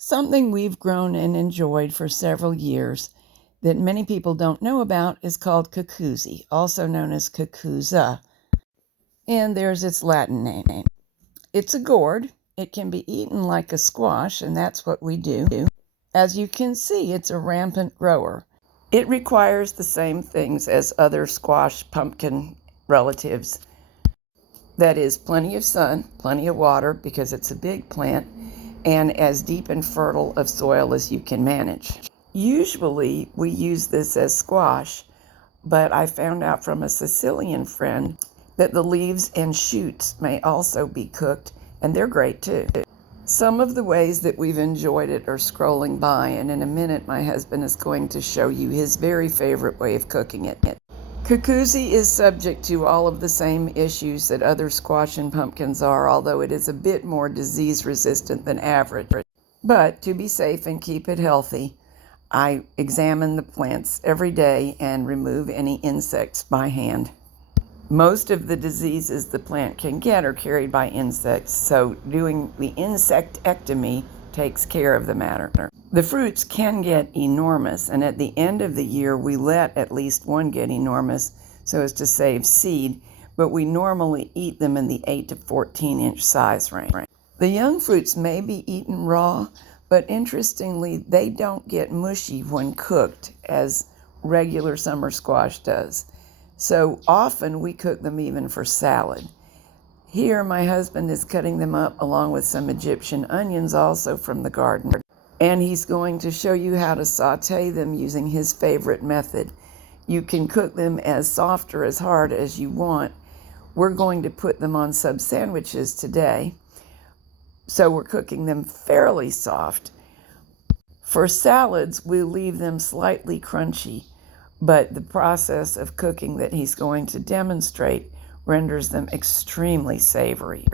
Something we've grown and enjoyed for several years that many people don't know about is called Cucuzzi, also known as Cucuzza, and there's its Latin name. It's a gourd. It can be eaten like a squash, and that's what we do. As you can see, it's a rampant grower. It requires the same things as other squash pumpkin relatives. That is, plenty of sun, plenty of water because it's a big plant, and as deep and fertile of soil as you can manage. Usually we use this as squash, but I found out from a Sicilian friend that the leaves and shoots may also be cooked, and they're great too. Some of the ways that we've enjoyed it are scrolling by, and in a minute my husband is going to show you his very favorite way of cooking it. Cucuzzi is subject to all of the same issues that other squash and pumpkins are, although it is a bit more disease resistant than average. But to be safe and keep it healthy, I examine the plants every day and remove any insects by hand. Most of the diseases the plant can get are carried by insects, so doing the insectectomy takes care of the matter. The fruits can get enormous, and at the end of the year we let at least one get enormous so as to save seed, but we normally eat them in the 8 to 14 inch size range. The young fruits may be eaten raw, but interestingly they don't get mushy when cooked as regular summer squash does. So often we cook them even for salad. Here my husband is cutting them up along with some Egyptian onions also from the garden. And he's going to show you how to saute them using his favorite method. You can cook them as soft or as hard as you want. We're going to put them on sub sandwiches today, so we're cooking them fairly soft. For salads, we leave them slightly crunchy, but the process of cooking that he's going to demonstrate renders them extremely savory.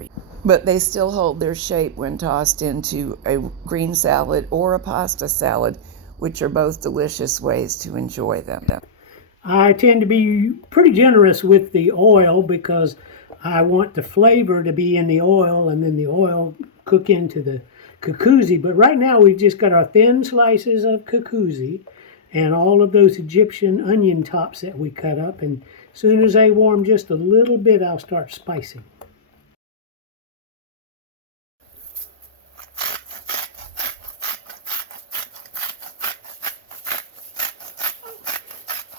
But they still hold their shape when tossed into a green salad or a pasta salad, which are both delicious ways to enjoy them. I tend to be pretty generous with the oil because I want the flavor to be in the oil and then the oil cook into the Cucuzzi. But right now we've just got our thin slices of Cucuzzi and all of those Egyptian onion tops that we cut up. And as soon as they warm just a little bit, I'll start spicing.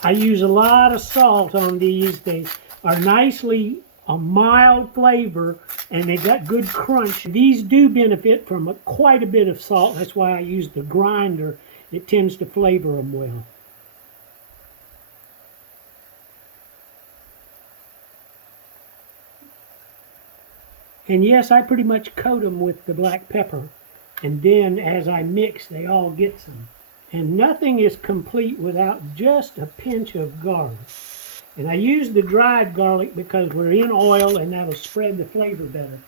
I use a lot of salt on these. They are nicely a mild flavor and they got good crunch. These do benefit from quite a bit of salt. That's why I use the grinder. It tends to flavor them well. And yes, I pretty much coat them with the black pepper. And then as I mix, they all get some. And nothing is complete without just a pinch of garlic. And I use the dried garlic because we're in oil and that'll spread the flavor better.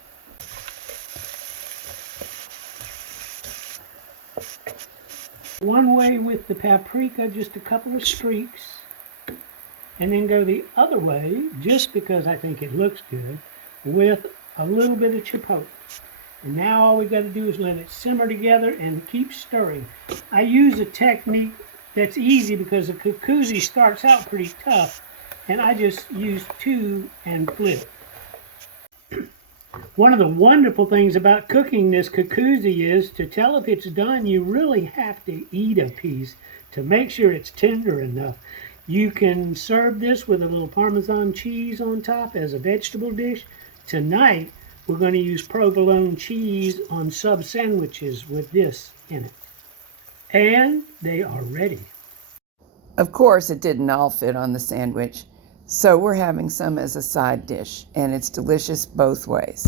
One way with the paprika, just a couple of streaks. And then go the other way, just because I think it looks good, with a little bit of chipotle. And now all we got to do is let it simmer together and keep stirring. I use a technique that's easy because the Cucuzzi starts out pretty tough, and I just use 2 and flip. One of the wonderful things about cooking this Cucuzzi is to tell if it's done, you really have to eat a piece to make sure it's tender enough. You can serve this with a little Parmesan cheese on top as a vegetable dish. Tonight, we're going to use provolone cheese on sub sandwiches with this in it. And they are ready. Of course, it didn't all fit on the sandwich, so we're having some as a side dish, and it's delicious both ways.